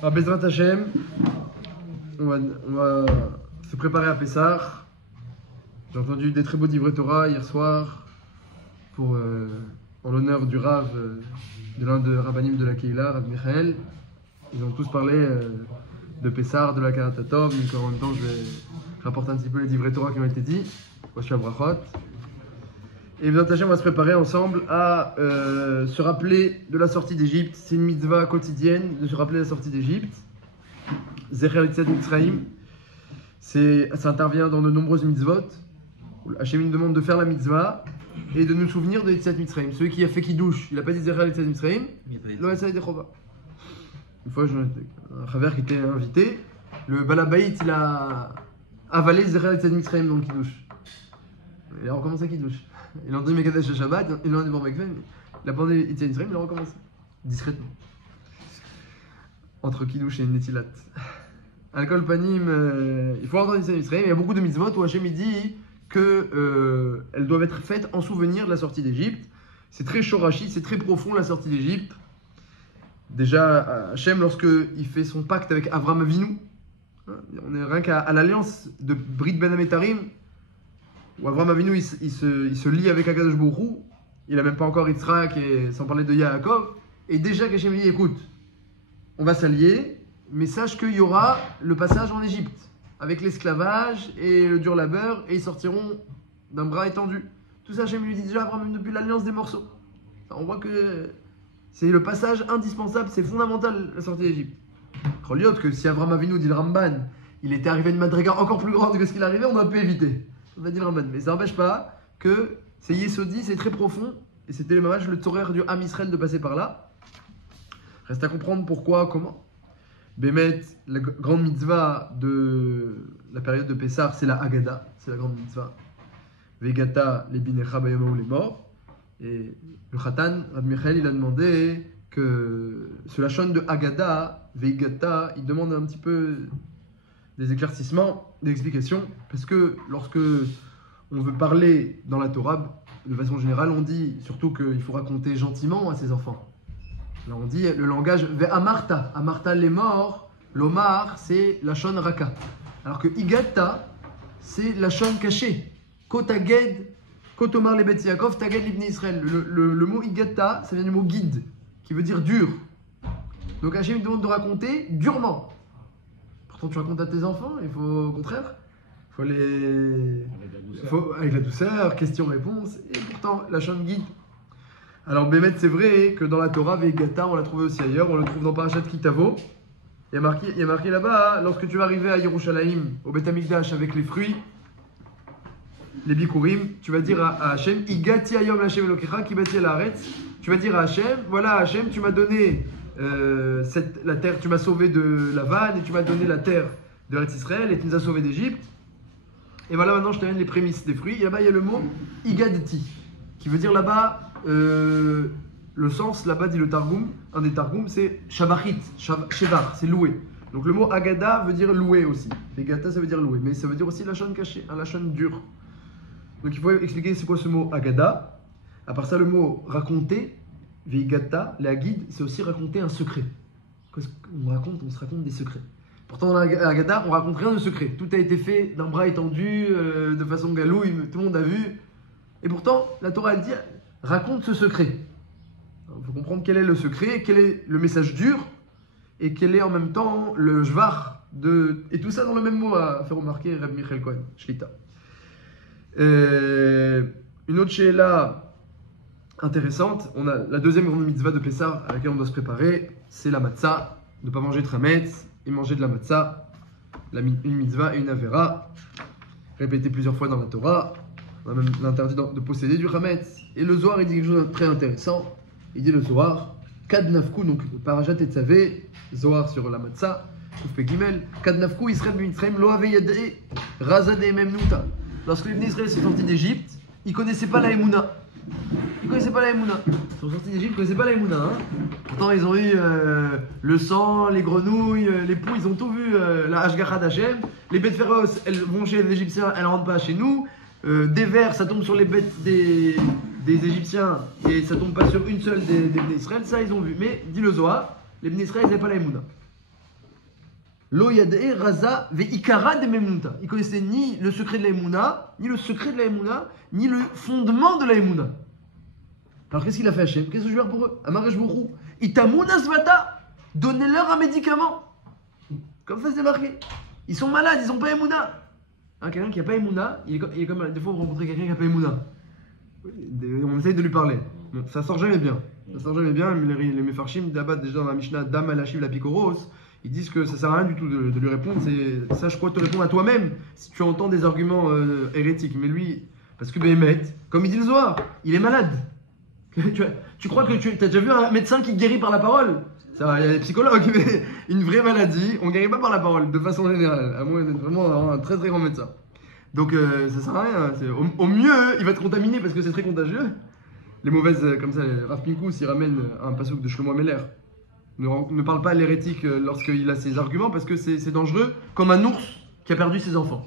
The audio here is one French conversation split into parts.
Alors, Bezrat Hashem, on va se préparer à Pessah. J'ai entendu des très beaux divrei Torah hier soir en l'honneur du Rav, de l'un des Rabbanim de la Keila, Rav Michael. Ils ont tous parlé de Pessah, de la Karatatov. Donc en même temps, je vais rapporter un petit peu les divrei Torah qui ont été dits. Voici à Brachot. Et Bezrat Hashem, on va se préparer ensemble à se rappeler de la sortie d'Égypte. C'est une mitzvah quotidienne de se rappeler de la sortie d'Égypte. Zecher Yetziat Mitzrayim. Ça intervient dans de nombreuses mitzvot. Hachem nous demande de faire la mitzvah et de nous souvenir de Yetziat Mitzrayim. Celui qui a fait Kiddush, il n'a pas dit Zecher Yetziat Mitzrayim, lo Yetziat Dechova. Une fois, un Chaver qui était invité, le Balabait, il a avalé Zecher Yetziat Mitzrayim dans le Kiddush. Il a recommencé à Kiddush. Il a entendu Mekadesh Shabbat, il a entendu Bon Mekven, il a pas entendu Yetziat Mitzrayim, il a recommencé. Discrètement. Entre Kiddush et Netilat. Alcool Panim, il faut entendre Yetziat Mitzrayim. Il y a beaucoup de mitzvot où Hachem dit qu'elles doivent être faites en souvenir de la sortie d'Égypte. C'est très shorashi, c'est très profond la sortie d'Égypte. Déjà, Hachem, lorsqu'il fait son pacte avec Avraham Avinu, on est rien qu'à l'alliance de Brit Ben Ametarim, où Avraham Avinu il se lie avec Akadosh Baruch Hu. Il n'a même pas encore Yitzhak, et sans parler de Yaakov. Et déjà qu'Hachem dit, écoute, on va s'allier, mais sache qu'il y aura le passage en Égypte, avec l'esclavage et le dur labeur, et ils sortiront d'un bras étendu. Tout ça, Hachem lui dit déjà Avraham depuis l'alliance des morceaux. On voit que c'est le passage indispensable, c'est fondamental la sortie d'Égypte. Reliot que si Avraham Avinu dit le Ramban, il était arrivé à une madriga encore plus grande que ce qu'il arrivait, on aurait pu éviter. On va dire le Ramban, mais ça n'empêche pas que c'est Yesodi, c'est très profond, et c'était le tzorer du Ham Israël de passer par là. Reste à comprendre pourquoi, comment. Bémet, la grande mitzvah de la période de Pessah, c'est la Haggadah, c'est la grande mitzvah. Vegata, les binecha bayamaou, les morts. Et le Khatan, Rabbi Michael, il a demandé que ce lachon de Haggadah, Vegata, il demande un petit peu des éclaircissements, des explications, parce que lorsque on veut parler dans la Torah, de façon générale, on dit surtout qu'il faut raconter gentiment à ses enfants. Alors on dit le langage Ve'amarta, Amarta les morts, l'Omar c'est la shon raka. Alors que Igata c'est la shon cachée. Kotaged, Kotomar les Bet Yaakov, Taged l'Ibn Israël. Le mot Igata ça vient du mot guide, qui veut dire dur. Donc Hachem demande de raconter durement. Pourtant tu racontes à tes enfants, il faut au contraire, avec la douceur, question-réponse, et pourtant la shon guide. Alors Bémet, c'est vrai que dans la Torah, Vegata, on l'a trouvé aussi ailleurs, on le trouve dans Parashat Kitavo. Il y a marqué là-bas, lorsque tu vas arriver à Yerushalayim, au Beth Amikdash avec les fruits, les bikurim, tu vas dire à Hachem, Igati ayom Hachem Elokecha, Kibati Haaretz. Tu vas dire à Hachem, voilà Hachem, tu m'as donné la terre, tu m'as sauvé de la vanne, et tu m'as donné la terre de l'Eretz Israël, et tu nous as sauvés d'Égypte. Et voilà, maintenant je te donne les prémices des fruits. Et là-bas, il y a le mot Igadeti, qui veut dire là-bas, le sens là-bas dit le Targum, un des Targum c'est Shabachit, Shevar, c'est loué. Donc le mot Agada veut dire loué aussi. Vegata ça veut dire loué, mais ça veut dire aussi la lachon cachée, un lachon dur. Donc il faut expliquer c'est quoi ce mot Agada. À part ça, le mot raconter, Vegata, la guide, c'est aussi raconter un secret. On se raconte des secrets. Pourtant dans la Agada, on raconte rien de secret. Tout a été fait d'un bras étendu, de façon galouille, tout le monde a vu. Et pourtant, la Torah elle dit raconte ce secret. Il faut comprendre quel est le secret, quel est le message dur, et quel est en même temps le jvar de. Et tout ça dans le même mot à faire remarquer Rabbi Michael Cohen, Shlita. Une autre sheila intéressante, on a la deuxième grande mitzvah de Pessah à laquelle on doit se préparer, c'est la matzah, de ne pas manger de chametz et manger de la matzah, une mitzvah et une avera, répétée plusieurs fois dans la Torah. On a même l'interdit de posséder du chametz. Et le Zohar, il dit quelque chose de très intéressant. Il dit le Zohar, Kad Nafku, donc Parashat Tetzavé, Zohar sur la matzah, Koufpe Gimel, Kad Nafku, Israël B'Mitzrayim, Lo Ave Yadeh, Razade Memnuta. Lorsque les Israël sont sortis d'Égypte, ils ne connaissaient pas la Emouna. Ils ne sont sortis d'Égypte, ils ne connaissaient pas la Emouna. Pourtant, ils ont eu le sang, les grenouilles, les poux, ils ont tout vu, la Hashgacha d'Hachem. Les bêtes féroces, elles vont chez les Égyptiens, elles ne rentrent pas chez nous. Des vers, ça tombe sur les bêtes des Égyptiens et ça tombe pas sur une seule des Bnei Israël, ça ils ont vu. Mais, dit le Zohar, les Bnei Israël ils n'avaient pas la Emouna. Lo yadeh raza ve'ikara de memnuta. Il connaissait ni le secret de la Emouna, ni le secret de la Emouna, ni le fondement de la Emouna. Alors qu'est-ce qu'il a fait Hachem? Qu'est-ce que je vais faire pour eux? Amaresh Bourou. Itamouna svata. Donnez-leur un médicament. Comme ça c'est marqué. Ils sont malades, ils n'ont pas Emouna. Hein, quelqu'un qui n'a pas Emouna, il est comme des fois vous rencontrez quelqu'un qui n'a pas Emouna. On essaye de lui parler. Bon, ça sort jamais bien. Ça sort jamais bien. Les Mefarshim d'Abad, déjà dans la Mishnah, Dam al-Hashiv la Pikoros, ils disent que ça sert à rien du tout de lui répondre. Sache quoi te répondre à toi-même si tu entends des arguments hérétiques. Mais lui, parce que Béhémet, comme il dit le Zohar, il est malade. Tu crois que tu as déjà vu un médecin qui guérit par la parole? Ça va, il y a des psychologues, mais une vraie maladie, on ne guérit pas par la parole, de façon générale, à moins d'être vraiment un très très grand médecin. Donc ça sert à rien. Au mieux, il va être contaminé parce que c'est très contagieux. Les mauvaises, comme ça, Rav Pinkus, il ramène un passouk de Shlomo Meller. Ne parle pas à l'hérétique lorsqu'il a ses arguments parce que c'est dangereux, comme un ours qui a perdu ses enfants.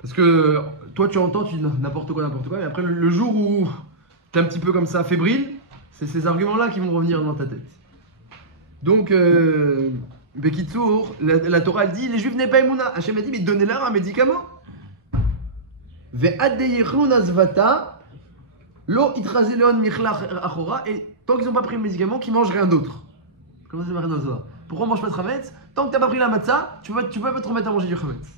Parce que toi tu entends, tu dis n'importe quoi, mais après le jour où tu es un petit peu comme ça fébrile, c'est ces arguments-là qui vont revenir dans ta tête. Donc, Bekitsour, la Torah elle dit les Juifs n'aient pas Emouna. Hachem a dit mais donnez-leur un médicament. Lo itrazileon michlach achora, et tant qu'ils n'ont pas pris le médicament, qu'ils mangent rien d'autre. Comment ça marche dans ça? Pourquoi on mange pas de chametz? Tant que tu n'as pas pris la matzah, tu peux pas te remettre à manger du chametz.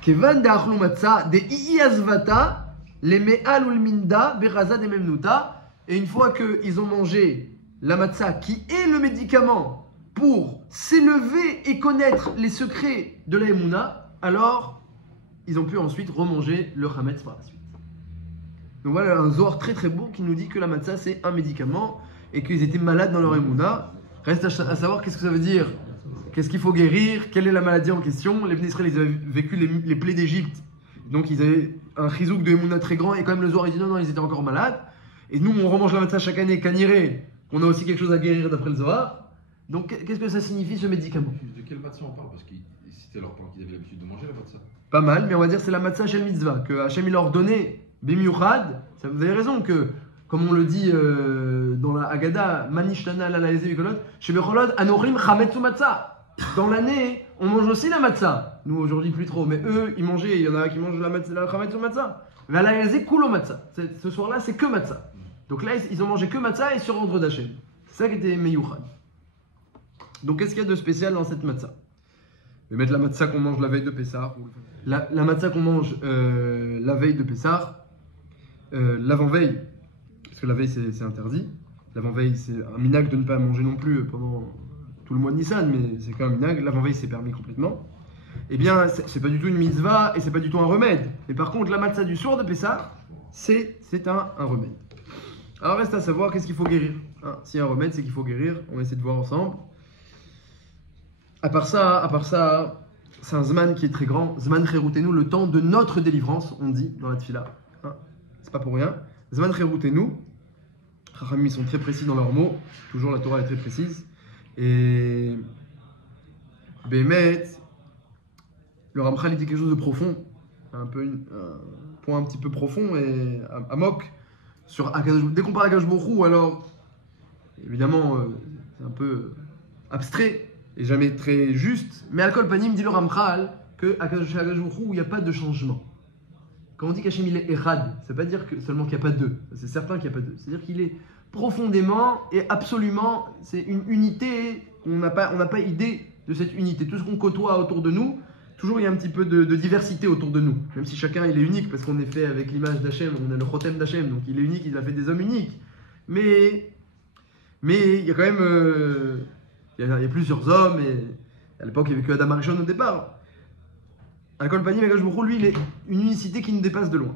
Kevan de achlu matzah de iazvata le me'al ul minda beraza de memnuta, et une fois qu'ils ont mangé la matzah qui est le médicament pour s'élever et connaître les secrets de la Emouna, alors ils ont pu ensuite remanger le chametz par la suite. Donc voilà un Zohar très très beau qui nous dit que la matzah c'est un médicament et qu'ils étaient malades dans leur Emouna. Reste à savoir qu'est-ce que ça veut dire, qu'est-ce qu'il faut guérir, quelle est la maladie en question. Les Bnei Israël ils avaient vécu les plaies d'Égypte, donc ils avaient un chizouk de Emouna très grand et quand même le Zohar il dit non, ils étaient encore malades. Et nous on remange la matzah chaque année, caniré, on a aussi quelque chose à guérir d'après le Zohar. Donc qu'est-ce que ça signifie ce médicament? De quelle matzah on parle? Parce que c'était leur temps qu'ils avaient l'habitude de manger la matzah. Pas mal, mais on va dire c'est la matzah shel mitzvah, que Hachem il leur donnait. Bimiuchad, vous avez raison que, comme on le dit dans la Haggadah, Manishtana la laeze mikolot, shebecholot anorim chametzu matzah. Dans l'année, on mange aussi la matzah. Nous aujourd'hui plus trop, mais eux, ils mangeaient. Il y en a qui mangent la chametzu matzah. La laeze kulo matzah. Ce soir-là, c'est que matzah. Donc là, ils ont mangé que matzah et sur ordre d'Hachem. C'est ça qui était meyuchad. Donc qu'est-ce qu'il y a de spécial dans cette matzah? Je vais mettre la matzah qu'on mange la veille de Pessah. La matzah qu'on mange la veille de Pessah. L'avant-veille, parce que la veille c'est interdit. L'avant-veille c'est un minag de ne pas manger non plus pendant tout le mois de Nissan, mais c'est quand même un minag. L'avant-veille c'est permis complètement. Eh bien, c'est pas du tout une mitzvah et c'est pas du tout un remède. Mais par contre, la matzah du soir de Pessah, c'est un remède. Alors reste à savoir qu'est-ce qu'il faut guérir. Hein, s'il y a un remède, c'est qu'il faut guérir. On va essayer de voir ensemble. À part ça, c'est un zman qui est très grand. Zman Cheroutenu, le temps de notre délivrance, on dit dans la tfila. Hein, c'est pas pour rien. Zman Cheroutenu, Chachamim, ils sont très précis dans leurs mots. Toujours la Torah est très précise. Et Bémet, le Ramchal il dit quelque chose de profond, un point un petit peu profond et amok sur dès qu'on parle d'Akadosh Baruch Hu, alors évidemment c'est un peu abstrait et jamais très juste, mais Al-Kol Panim dit le Ramchal que Akadosh Baruch Hu il n'y a pas de changement. Quand on dit qu'Hachem il est Echad, ça ne veut pas dire que seulement qu'il n'y a pas deux, c'est certain qu'il n'y a pas deux, c'est-à-dire qu'il est profondément et absolument, c'est une unité, on n'a pas idée de cette unité. Tout ce qu'on côtoie autour de nous, toujours il y a un petit peu de diversité autour de nous. Même si chacun il est unique, parce qu'on est fait avec l'image d'Hachem, on a le Chotem d'Hachem, donc il est unique, il a fait des hommes uniques. Mais il y a quand même, il y a plusieurs hommes, et à l'époque il n'y avait que Adam Arishon au départ. Al-Kol Panim, Akadosh Baruch Hu, lui, il est une unicité qui nous dépasse de loin.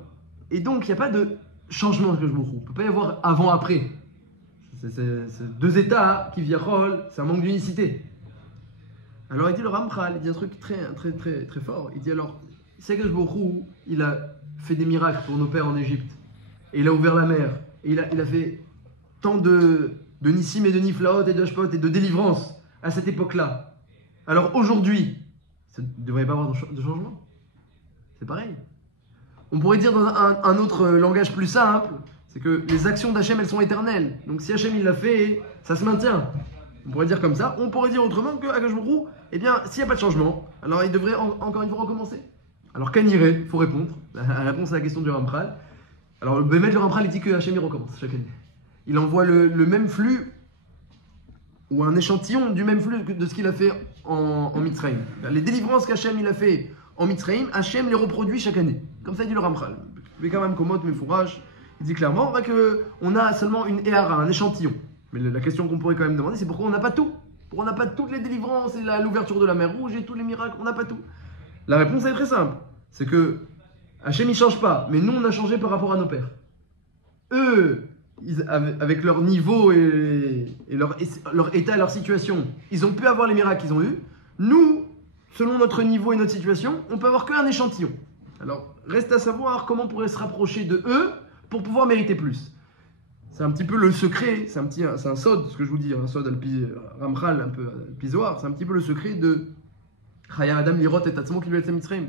Et donc il n'y a pas de changement Akadosh Baruch Hu. Il ne peut pas y avoir avant-après. C'est deux états qui viachol, c'est un manque d'unicité. Alors il dit le Ramchal, il dit un truc très fort. Il dit alors, c'est Akadosh Baruch Hu, il a fait des miracles pour nos pères en Égypte. Et il a ouvert la mer. Et il a fait tant de nissim et de niflaot et de hashpot et de délivrance à cette époque-là. Alors aujourd'hui, ça ne devrait pas avoir de changement. C'est pareil. On pourrait dire dans un autre langage plus simple, c'est que les actions d'Hachem, elles sont éternelles. Donc si Hachem il l'a fait, ça se maintient. On pourrait dire comme ça. On pourrait dire autrement que Akadosh Baruch Hu, eh bien, s'il n'y a pas de changement, alors il devrait encore une fois recommencer. Alors Kaniré, il faut répondre. La réponse à la question du Ramchal. Alors le Bémet, le Ramchal, il dit que Hachem il recommence chaque année. Il envoie le même flux ou un échantillon du même flux de ce qu'il a fait en Mitzrayim. Les délivrances qu'Hachem il a fait en Mitzrayim, Hachem les reproduit chaque année. Comme ça dit le Ramchal. Mais quand même, Komot, Mefourach, il dit clairement qu'on a seulement une Ehara, un échantillon. Mais la question qu'on pourrait quand même demander, c'est pourquoi on n'a pas tout? Pourquoi on n'a pas toutes les délivrances et l'ouverture de la mer Rouge et tous les miracles? On n'a pas tout. La réponse est très simple. C'est que Hachem il ne change pas, mais nous on a changé par rapport à nos pères. Eux, avec leur niveau et leur état, leur situation, ils ont pu avoir les miracles qu'ils ont eus. Nous, selon notre niveau et notre situation, on peut avoir qu'un échantillon. Alors, reste à savoir comment on pourrait se rapprocher de eux pour pouvoir mériter plus. C'est un petit peu le secret, c'est un sod, ce que je vous dis, un sod Ramchal, un peu Pizoar, c'est un petit peu le secret de Chaya Adam Lirot et Tatzmo Kilu Etzem Mitzrayim.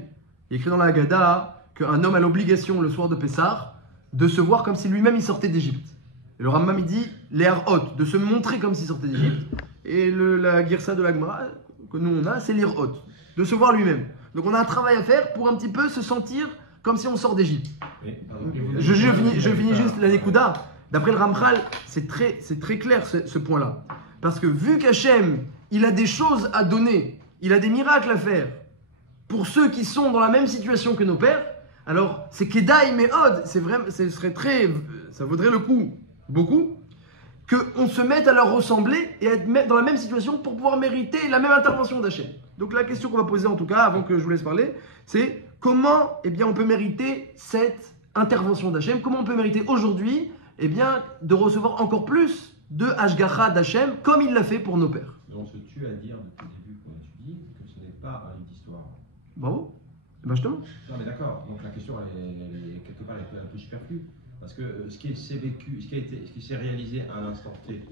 Il est écrit dans la Haggadah qu'un homme a l'obligation le soir de Pessah de se voir comme si lui-même il sortait d'Égypte. Et le Rambam il dit les Harhot, de se montrer comme s'il sortait d'Égypte. Et la Girsa de la Gemara que nous on a, c'est l'Irhot, de se voir lui-même. Donc on a un travail à faire pour un petit peu se sentir comme si on sort d'Égypte. Je finis juste la Nekuda. D'après le Ramchal, c'est très clair ce point-là. Parce que vu qu'Hachem, il a des choses à donner, il a des miracles à faire pour ceux qui sont dans la même situation que nos pères, alors c'est Kedai Meod, ça vaudrait le coup, beaucoup, qu'on se mette à leur ressembler et à être dans la même situation pour pouvoir mériter la même intervention d'Hachem. Donc la question qu'on va poser en tout cas, avant que je vous laisse parler, c'est comment on peut mériter cette intervention d'Hachem, comment on peut mériter aujourd'hui de recevoir encore plus de Hashgacha d'Hachem, comme il l'a fait pour nos pères. Mais on se tue à dire depuis le début qu'on étudie que ce n'est pas un livre d'histoire. Bravo. Justement. Non mais d'accord, donc la question elle est quelque part un peu superflue. Parce que ce qui s'est vécu, ce qui s'est réalisé à un instant T,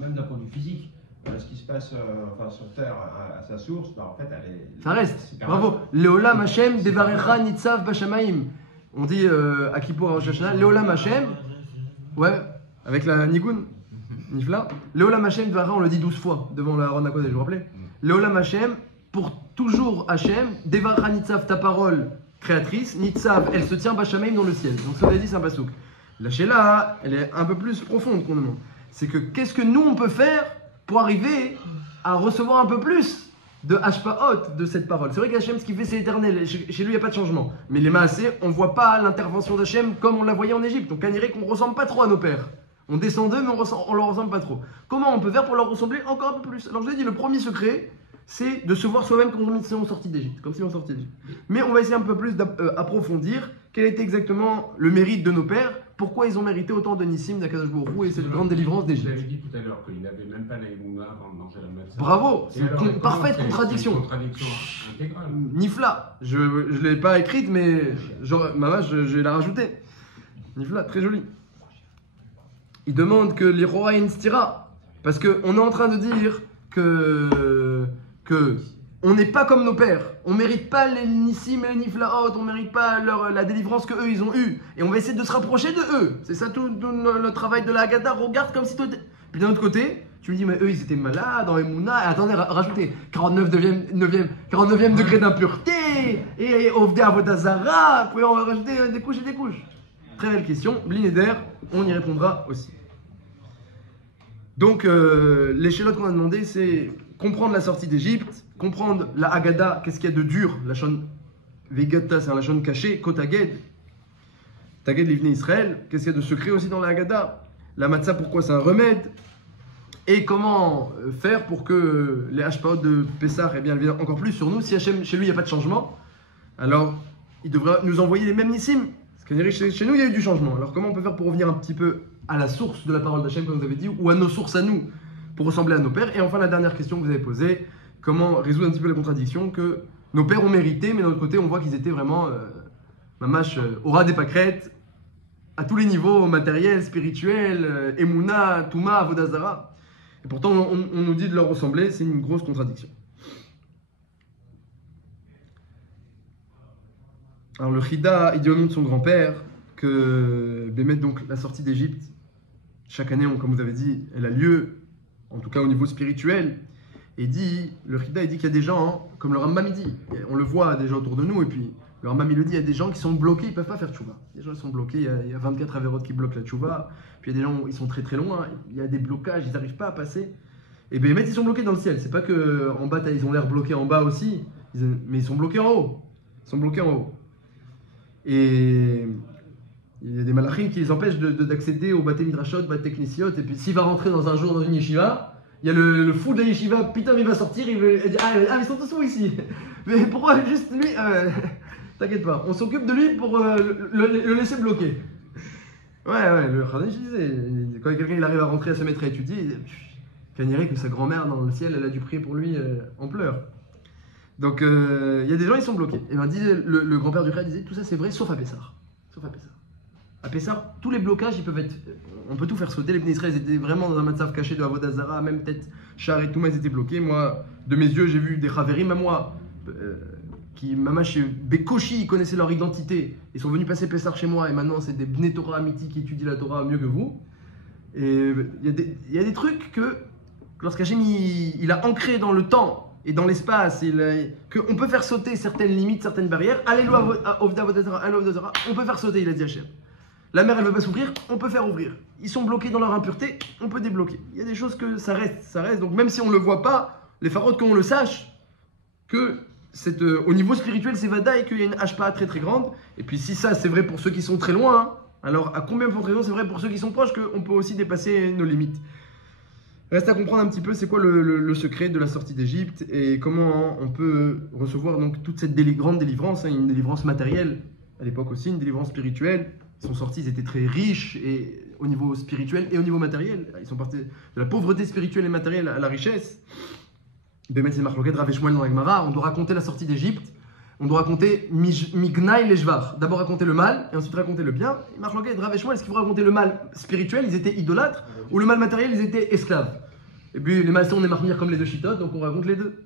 même d'un point de vue physique, ce qui se passe sur Terre à sa source, en fait elle est... Ça reste. Bravo. Leolam Hashem devarecha nitzav bashamaim. On dit à Kippour à Rosh Hashanah, Leolam Hashem, ouais, avec la Nigun, Nifla. Leolam Hashem devarecha, on le dit 12 fois devant la Ron Kodesh, vous vous rappelez? Leolam Hashem, pour toujours Hashem, devarecha nitzav, ta parole créatrice, nitzav, elle se tient bashamaim dans le ciel. Donc ça, on a dit, c'est un pasouk. La Sheila, elle est un peu plus profonde qu'on demande. C'est que qu'est-ce que nous on peut faire pour arriver à recevoir un peu plus de Hashpaot de cette parole. C'est vrai qu'Hachem, ce qu'il fait, c'est éternel. Chez lui, il n'y a pas de changement. Mais les Maasé, on ne voit pas l'intervention d'Hachem comme on la voyait en Égypte. Donc, on dirait qu'on ne ressemble pas trop à nos pères. On descend d'eux, mais on ne leur ressemble pas trop. Comment on peut faire pour leur ressembler encore un peu plus? Alors, je l'ai dit, le premier secret, c'est de se voir soi-même comme si on sortit d'Égypte. Comme si on sortait d'Égypte. Mais on va essayer un peu plus d'approfondir quel était exactement le mérite de nos pères. Pourquoi ils ont mérité autant de Nissim, d'Akadosh Baruch Hu et cette grande délivrance d'Égypte? Je l'avais dit tout à l'heure qu'il n'avait même pas la Emouna avant de manger la matzah. Bravo, c'est une parfaite contradiction. C'est une contradiction intégrale. Nifla, je ne l'ai pas écrite, mais maman, je vais la rajouter. Nifla, très joli. Il demande que les rois stira, parce qu'on est en train de dire que on n'est pas comme nos pères. On ne mérite pas les Nissim et les Niflaot, on ne mérite pas la délivrance qu'eux ils ont eue. Et on va essayer de se rapprocher de eux. C'est ça tout le travail de la Haggadah. Regarde comme si toi. Puis d'un autre côté, tu me dis, mais eux ils étaient malades en Emouna. Et attendez, rajoutez 49e degré d'impureté. Et Ovdei Avodazara. Vous pouvez en rajouter des couches et des couches. Très belle question. Blinéder, on y répondra aussi. Donc, l'échalote qu'on a demandé, c'est comprendre la sortie d'Égypte, comprendre la Haggadah, qu'est-ce qu'il y a de dur, la shon Vegata, c'est un lachon caché, Kotaged, Taged l'Ivné Israël, qu'est-ce qu'il y a de secret aussi dans la Haggadah, la matzah, pourquoi c'est un remède, et comment faire pour que les Hashpaot de Pessah viennent encore plus sur nous. Si Hachem, chez lui, il n'y a pas de changement, alors il devrait nous envoyer les mêmes Nissim. Parce que chez nous, il y a eu du changement. Alors comment on peut faire pour revenir un petit peu à la source de la parole d'Hachem, comme vous avez dit, ou à nos sources à nous, pour ressembler à nos pères? Et enfin, la dernière question que vous avez posée, comment résoudre un petit peu la contradiction que nos pères ont mérité, mais d'un autre côté, on voit qu'ils étaient vraiment mamash, aura des pâquerettes, à tous les niveaux, matériel, spirituel, Emouna, Touma, Avodazara. Et pourtant, on nous dit de leur ressembler, c'est une grosse contradiction. Alors le Chida, il dit au nom de son grand-père que Bémet, donc la sortie d'Égypte, chaque année, comme vous avez dit, elle a lieu en tout cas au niveau spirituel. Et dit, le Chida, il dit qu'il y a des gens, hein, comme le Rambam il dit, on le voit déjà autour de nous, et puis le Rambam il le dit, il y a des gens qui sont bloqués, ils ne peuvent pas faire tchouva. Les gens ils sont bloqués, il y a 24 avérotes qui bloquent la tchouva, puis il y a des gens, ils sont très très loin, il y a des blocages, ils n'arrivent pas à passer. Et bien ils sont bloqués dans le ciel, c'est pas qu'en bas, ils ont l'air bloqués en bas aussi, mais ils sont bloqués en haut. Ils sont bloqués en haut. Et il y a des malachim qui les empêchent d'accéder au Baté Midrashot, Baté Knisiot, et puis s'il va rentrer dans un jour dans une yeshiva, il y a le fou de la yeshiva, putain, il va sortir, il dit ah, ils sont tous où ici? Mais pourquoi juste lui t'inquiète pas, on s'occupe de lui pour le laisser bloqué. Ouais, le Khadash disait, quand quelqu'un il arrive à rentrer, à se mettre à étudier, il dirait que sa grand-mère dans le ciel, elle a dû prier pour lui en pleurs. Donc il y a des gens, ils sont bloqués. Et ben, disait, le grand-père du Khadash disait, tout ça c'est vrai, sauf à Pessar. Sauf à Pessar. À Pessar, tous les blocages, ils peuvent être. On peut tout faire sauter. Les Bnei Israël, ils étaient vraiment dans un matzav caché de Avodah Zara, même peut-être Char et Touma, ils étaient bloqués. Moi, de mes yeux, j'ai vu des Chaverim à moi, qui, Mamash, Bekoshi, ils connaissaient leur identité. Ils sont venus passer Pessar chez moi, et maintenant, c'est des Bnei Torah Amiti qui étudient la Torah mieux que vous. Et il y a des trucs que, lorsqu'Hachem, il a ancré dans le temps et dans l'espace, qu'on peut faire sauter certaines limites, certaines barrières. Alléluia, Avodah Zara, on peut faire sauter, il a dit Hachem. La mer, elle ne veut pas s'ouvrir, on peut faire ouvrir. Ils sont bloqués dans leur impureté, on peut débloquer. Il y a des choses que ça reste. Donc même si on ne le voit pas, les pharaons, qu'on le sache, que au niveau spirituel, c'est vada et qu'il y a une hashpa très très grande. Et puis si ça, c'est vrai pour ceux qui sont très loin, hein, alors à combien de raison c'est vrai pour ceux qui sont proches qu'on peut aussi dépasser nos limites. Reste à comprendre un petit peu c'est quoi le secret de la sortie d'Égypte et comment on peut recevoir donc toute cette grande délivrance, hein, une délivrance matérielle à l'époque aussi, une délivrance spirituelle. Ils sont sortis, ils étaient très riches et au niveau spirituel et au niveau matériel. Ils sont partis de la pauvreté spirituelle et matérielle à la richesse. Bémet c'est Marloquet, Rav et Shmuel dans la Gemara. On doit raconter la sortie d'Égypte. On doit raconter Mignaï Lejvar. D'abord raconter le mal et ensuite raconter le bien. Marloquet, Rav et Shmuel, est-ce qu'il faut raconter le mal spirituel, ils étaient idolâtres, ou le mal matériel, ils étaient esclaves? Et puis les maçons, on est marmire comme les deux chitotes, donc on raconte les deux.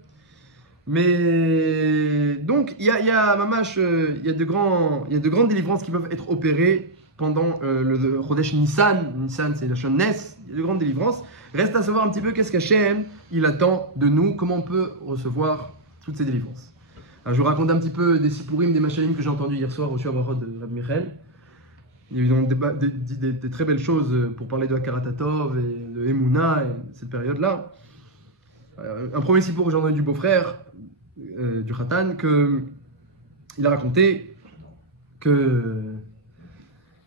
Mais donc il y a mamash, il y a de grandes délivrances qui peuvent être opérées pendant le Chodesh Nissan. Nissan c'est la chaîne Ness. Il y a de grandes délivrances. Reste à savoir un petit peu qu'est-ce qu'Hachem il attend de nous, comment on peut recevoir toutes ces délivrances. Alors, je vous raconte un petit peu des sipurim, des machalim que j'ai entendus hier soir au Shuavarot de Rabbi Michel. Ils ont dit des très belles choses pour parler de Hakaratatov et de Emouna et cette période-là. Un premier sipour que j'ai entendu du beau-frère du Khatan, il a raconté que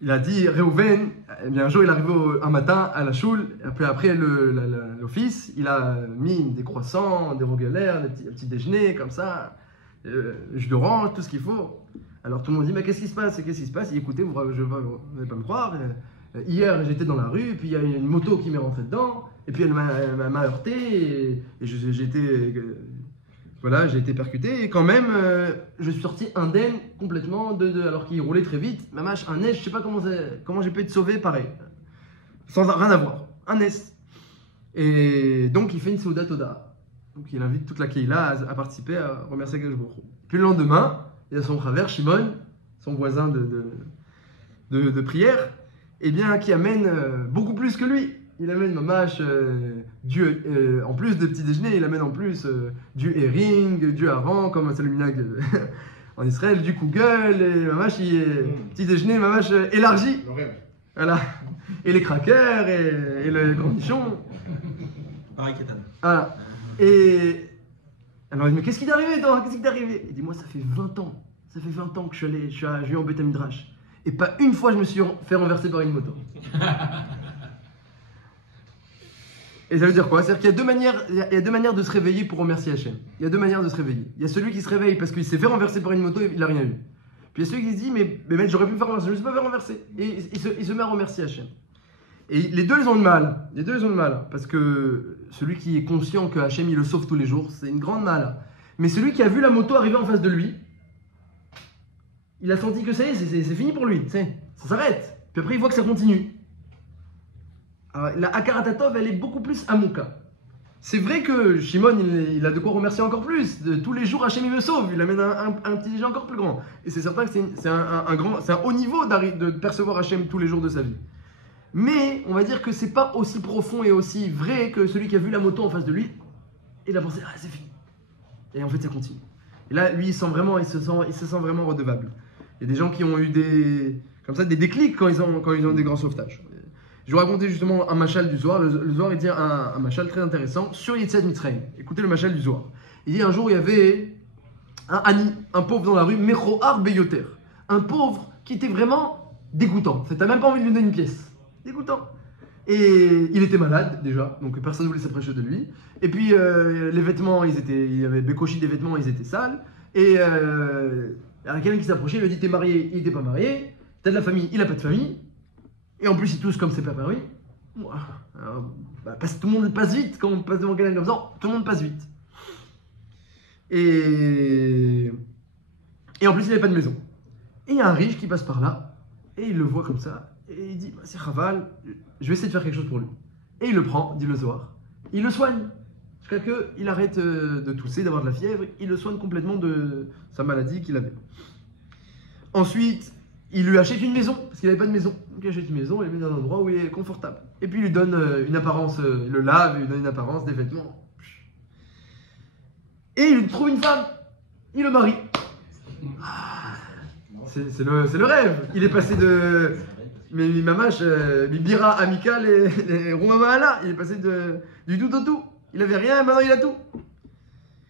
il a dit Reuven, eh bien, un jour il est arrivé un matin à la choule, après l'office, il a mis des croissants, des rogalères, un petit déjeuner comme ça, jus d'orange, tout ce qu'il faut. Alors tout le monde dit mais qu'est-ce qui se passe? Qu'est-ce qui se passe? Il dit, écoutez, vous n'allez pas me croire. Hier j'étais dans la rue, et puis il y a une moto qui m'est rentrée dedans, et puis elle m'a heurté, et j'ai été percuté, et quand même je suis sorti indemne complètement alors qu'il roulait très vite. Mamash, un neige, je sais pas comment j'ai pu être sauvé pareil, sans rien avoir, un S. Et donc il fait une Seudat Toda. Donc il invite toute la Keïla à participer, à remercier Akadosh Baruch Hu. Puis le lendemain, il y a son frère Shimon, son voisin de prière, et bien qui amène beaucoup plus que lui. Il amène mamash en plus de petit déjeuner, il amène en plus du herring, du hareng, comme c'est le minag en Israël, du kugel, et mamash, petit déjeuner mamash élargi. Voilà. Et les crackers, et le cornichon. Pareil Kétan. Voilà. Et alors il dit mais qu'est-ce qui t'est arrivé toi? Qu'est-ce qui t'est arrivé? Il dit moi ça fait 20 ans. Ça fait 20 ans que je suis en Beth Midrash. Et pas une fois je me suis fait renverser par une moto. Et ça veut dire quoi? C'est-à-dire qu'il y a deux manières de se réveiller pour remercier Hachem. Il y a deux manières de se réveiller. Il y a celui qui se réveille parce qu'il s'est fait renverser par une moto et il n'a rien eu. Puis il y a celui qui se dit mais j'aurais pu me faire renverser, je ne me suis pas fait renverser. Et il se met à remercier Hachem. Et les deux ils ont le mal. Les deux ils ont le mal. Parce que celui qui est conscient que Hachem il le sauve tous les jours, c'est une grande mal. Mais celui qui a vu la moto arriver en face de lui, il a senti que ça y est, c'est fini pour lui. Ça s'arrête. Puis après il voit que ça continue. Alors, la Hakaratatov, elle est beaucoup plus Amouka. C'est vrai que Shimon, il a de quoi remercier encore plus. Tous les jours, Hachem il me sauve. Il amène un petit déjeuner encore plus grand. Et c'est certain que c'est un haut niveau de percevoir Hachem tous les jours de sa vie. Mais on va dire que c'est pas aussi profond et aussi vrai que celui qui a vu la moto en face de lui. Et il a pensé, ah c'est fini. Et en fait ça continue. Et là, lui, il se sent vraiment redevable. Il y a des gens qui ont eu des déclics quand ils ont des grands sauvetages. Je vais vous raconter justement un machal du Zohar. Le Zohar, il dit un machal très intéressant sur Yetziat Mitzrayim. Écoutez le machal du Zohar. Il dit un jour, il y avait un Ani, un pauvre dans la rue, Mechoar Beyoter. Un pauvre qui était vraiment dégoûtant. T'as même pas envie de lui donner une pièce. Dégoûtant. Et il était malade déjà, donc personne ne voulait s'approcher de lui. Et puis les vêtements, il y avait Bekoshi des vêtements, ils étaient sales. Et il y a quelqu'un qui s'approchait, il lui a dit t'es marié, il n'était pas marié. T'as de la famille, il n'a pas de famille. Et en plus, il tousse comme c'est pas permis. Tout le monde passe vite quand on passe devant quelqu'un comme ça. Tout le monde passe vite. Et en plus, il n'avait pas de maison. Et il y a un riche qui passe par là. Et il le voit comme ça. Et il dit c'est Chaval, je vais essayer de faire quelque chose pour lui. Et il le prend, dit le Zohar. Il le soigne. Jusqu'à qu'il arrête de tousser, d'avoir de la fièvre. Il le soigne complètement de sa maladie qu'il avait. Ensuite, il lui achète une maison, parce qu'il n'avait pas de maison. Donc il achète une maison, il le met dans un endroit où il est confortable. Et puis il lui donne une apparence, il le lave, il lui donne une apparence, des vêtements. Et il lui trouve une femme. Il le marie. C'est le rêve. Il est passé de Mamash, Bibira Amical et Roumamahala. Il est passé du tout au tout. Il avait rien, maintenant il a tout.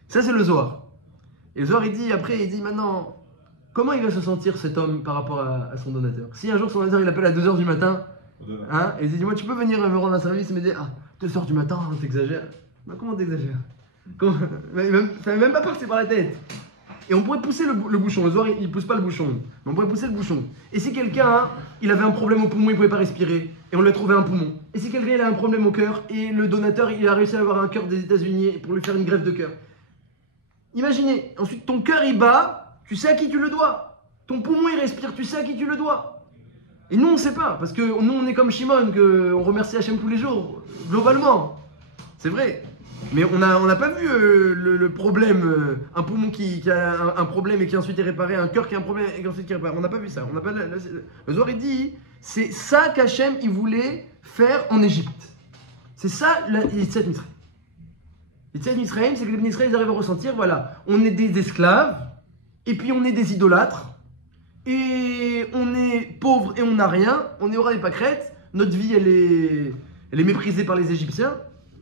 Ça c'est le Zohar. Et le Zohar il dit maintenant, comment il va se sentir cet homme par rapport à son donateur? Si un jour son donateur il appelle à 2h du matin, hein, et il dit dis-moi tu peux venir me rendre un service et me dire 2h du matin, t'exagères. Bah comment t'exagères? Ça ne même pas passé par la tête. Et on pourrait pousser le bouchon. Le Zohar il pousse pas le bouchon, mais on pourrait pousser le bouchon. Et si quelqu'un il avait un problème au poumon, il pouvait pas respirer, et on lui a trouvé un poumon. Et si quelqu'un il a un problème au cœur, et le donateur il a réussi à avoir un cœur des États-Unis pour lui faire une greffe de cœur. Imaginez, ensuite ton cœur il bat, tu sais à qui tu le dois. Ton poumon il respire, tu sais à qui tu le dois. Et nous on sait pas, parce que nous on est comme Shimon, qu'on remercie Hachem tous les jours, globalement. C'est vrai. Mais on n'a pas vu le problème, un poumon qui a un problème et qui ensuite est réparé, un cœur qui a un problème et qui ensuite est réparé. On n'a pas vu ça. On n'a pas, le Zohar il dit, c'est ça qu'Hachem il voulait faire en Égypte. C'est ça Yetziat Mitzrayim. Yetziat Mitzrayim, c'est que les Bnei Israël ils arrivent à ressentir, voilà, on est des esclaves, et puis on est des idolâtres, et on est pauvre et on n'a rien, on est au ras des pâquerettes, notre vie elle est méprisée par les Égyptiens.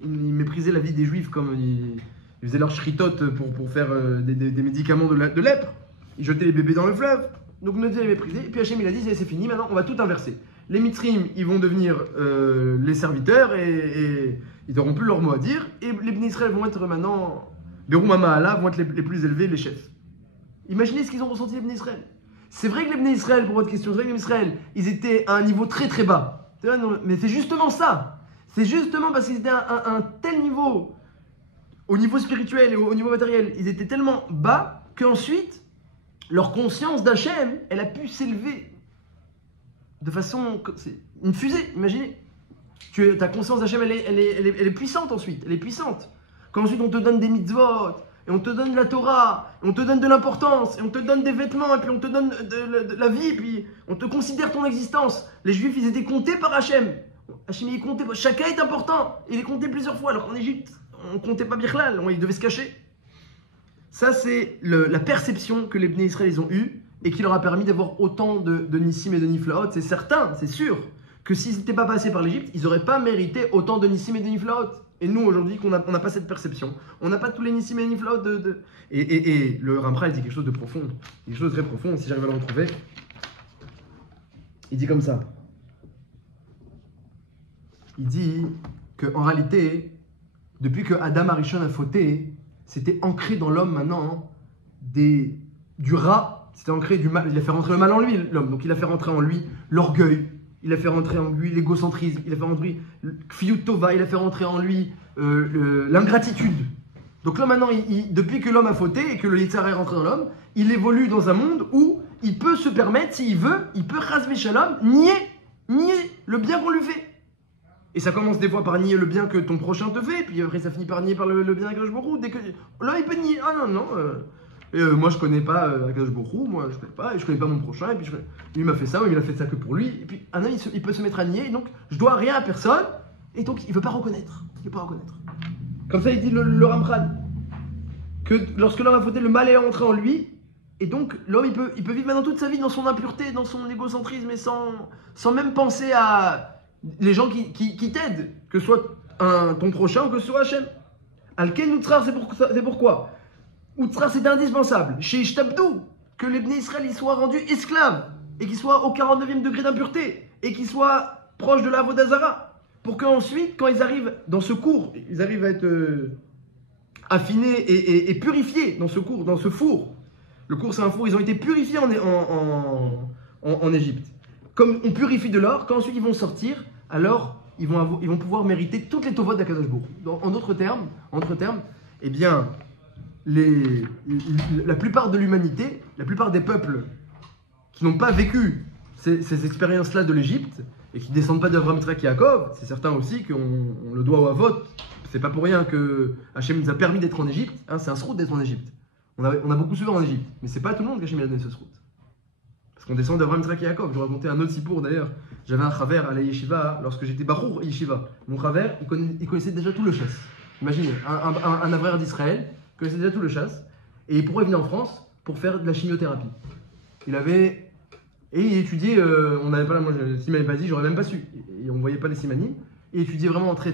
Ils méprisaient la vie des Juifs comme ils faisaient leur shritot pour faire des médicaments de lèpre. Ils jetaient les bébés dans le fleuve. Donc notre vie est méprisée. Et puis Hachem il a dit c'est fini, maintenant on va tout inverser. Les Mitzrim ils vont devenir les serviteurs et ils n'auront plus leur mot à dire. Et les Bnei Israël vont être maintenant, Beroum Amahala vont être les plus élevés, les chefs. Imaginez ce qu'ils ont ressenti les Bnei Israël. C'est vrai que les Bnei Israël, pour votre question, c'est vrai que les Bnei Israël, ils étaient à un niveau très très bas. Mais c'est justement ça. C'est justement parce qu'ils étaient à un tel niveau, au niveau spirituel et au niveau matériel, ils étaient tellement bas qu'ensuite, leur conscience d'Hachem, elle a pu s'élever de façon... C'est une fusée, imaginez. Ta conscience d'Hachem, elle est puissante ensuite, elle est puissante. Quand ensuite on te donne des mitzvot, et on te donne la Torah, et on te donne de l'importance, et on te donne des vêtements, et puis on te donne de la vie, et puis on te considère ton existence. Les Juifs, ils étaient comptés par Hachem. Hachem il est compté, chacun est important, il est compté plusieurs fois, alors qu'en Égypte, on ne comptait pas Bichlal, il devait se cacher. Ça c'est la perception que les Bnei Israël ils ont eue, et qui leur a permis d'avoir autant de Nissim et de Niflaot. C'est certain, c'est sûr, que s'ils n'étaient pas passés par l'Égypte, ils n'auraient pas mérité autant de Nissim et de Niflaot. Et nous aujourd'hui, on n'a pas cette perception, on n'a pas tous les Nissim et Niflaot Et le Ramchal il dit quelque chose de profond, quelque chose de très profond, si j'arrive à le retrouver. Il dit comme ça. Il dit qu'en réalité, depuis que Adam Arishon a fauté, c'était ancré dans l'homme maintenant du rat, c'était ancré du mal. Il a fait rentrer le mal en lui, l'homme. Donc il a fait rentrer en lui l'orgueil, il a fait rentrer en lui l'égocentrisme, il a fait rentrer Kfiyut Tova, il a fait rentrer en lui l'ingratitude. Donc là maintenant, depuis que l'homme a fauté et que le Yitzhar est rentré dans l'homme, il évolue dans un monde où il peut se permettre, s'il veut, il peut chas shalom, nier le bien qu'on lui fait. Et ça commence des fois par nier le bien que ton prochain te fait, puis après ça finit par nier par le bien que je me roule. Là, il peut nier. Ah non, Et moi, je connais pas Akadosh Baruch Hu, moi, je connais pas, et je connais pas mon prochain, et puis lui, il m'a fait ça, il a fait ça que pour lui. Et puis, un homme, il peut se mettre à nier, et donc, je dois rien à personne, et donc, il veut pas reconnaître. Il veut pas reconnaître. Comme ça, il dit le Ramchal, que lorsque l'homme a fauté, le mal est entré en lui, et donc, l'homme, il peut vivre maintenant toute sa vie dans son impureté, dans son égocentrisme, et sans même penser à les gens qui t'aident, que ce soit ton prochain ou que ce soit Hachem. Alken Utsrar, c'est pourquoi Utsrar, c'est indispensable. Chez Ishtabdou, que les Bnei Israël ils soient rendus esclaves, et qu'ils soient au 49e degré d'impureté, et qu'ils soient proches de la Vodazara, pour qu'ensuite, quand ils arrivent dans ce cours, ils arrivent à être affinés et purifiés dans ce cours, dans ce four. Le cours, c'est un four, ils ont été purifiés en Égypte. Comme on purifie de l'or, quand ensuite ils vont sortir, alors ils vont pouvoir mériter toutes les tovot d'Akadosh Baruch Hu. En d'autres termes, eh bien, la plupart de l'humanité, la plupart des peuples qui n'ont pas vécu ces expériences-là de l'Égypte et qui ne descendent pas d'Avraham, Yitzhak et Yaakov, c'est certain aussi qu'on le doit au Havot. C'est pas pour rien que Hachem nous a permis d'être en Égypte. Hein, c'est un srout d'être en Égypte. On a beaucoup suivi en Égypte, mais c'est pas tout le monde qu'Hachem a donné ce srout. Parce qu'on descend d'Avraham, Yitzhak et Yaakov. Je vous racontais un autre sipour d'ailleurs. J'avais un chaver à la yeshiva lorsque j'étais bachour yeshiva. Mon chaver, il connaissait déjà tout le chasse. Imaginez, un avraire d'Israël connaissait déjà tout le chasse. Et pourquoi il venait en France? Pour faire de la chimiothérapie. Et il étudiait, on n'avait pas là, moi, s'il m'avait pas dit, j'aurais même pas su. Et on voyait pas les simanies. Et il étudiait vraiment très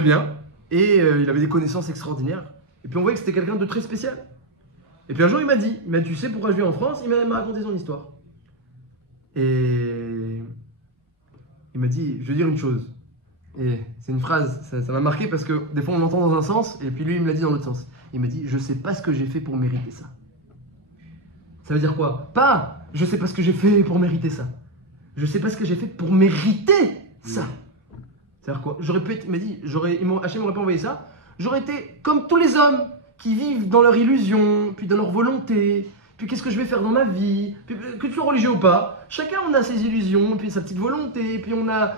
bien. Et il avait des connaissances extraordinaires. Et puis on voyait que c'était quelqu'un de très spécial. Et puis un jour il m'a dit, tu sais pourquoi je vis en France? Il m'a raconté son histoire. Et il m'a dit, je veux dire une chose. Et c'est une phrase, ça m'a marqué parce que des fois on l'entend dans un sens, et puis lui il me l'a dit dans l'autre sens. Il m'a dit, je sais pas ce que j'ai fait pour mériter ça. Ça veut dire quoi? Pas, je sais pas ce que j'ai fait pour mériter ça. Je sais pas ce que j'ai fait pour mériter ça. C'est-à-dire quoi? J'aurais pu être, il m'a dit, Hachem m'aurait pas envoyé ça. J'aurais été comme tous les hommes qui vivent dans leur illusion, puis dans leur volonté, puis qu'est-ce que je vais faire dans ma vie, puis que tu sois religieux ou pas, chacun on a ses illusions, puis sa petite volonté, puis on a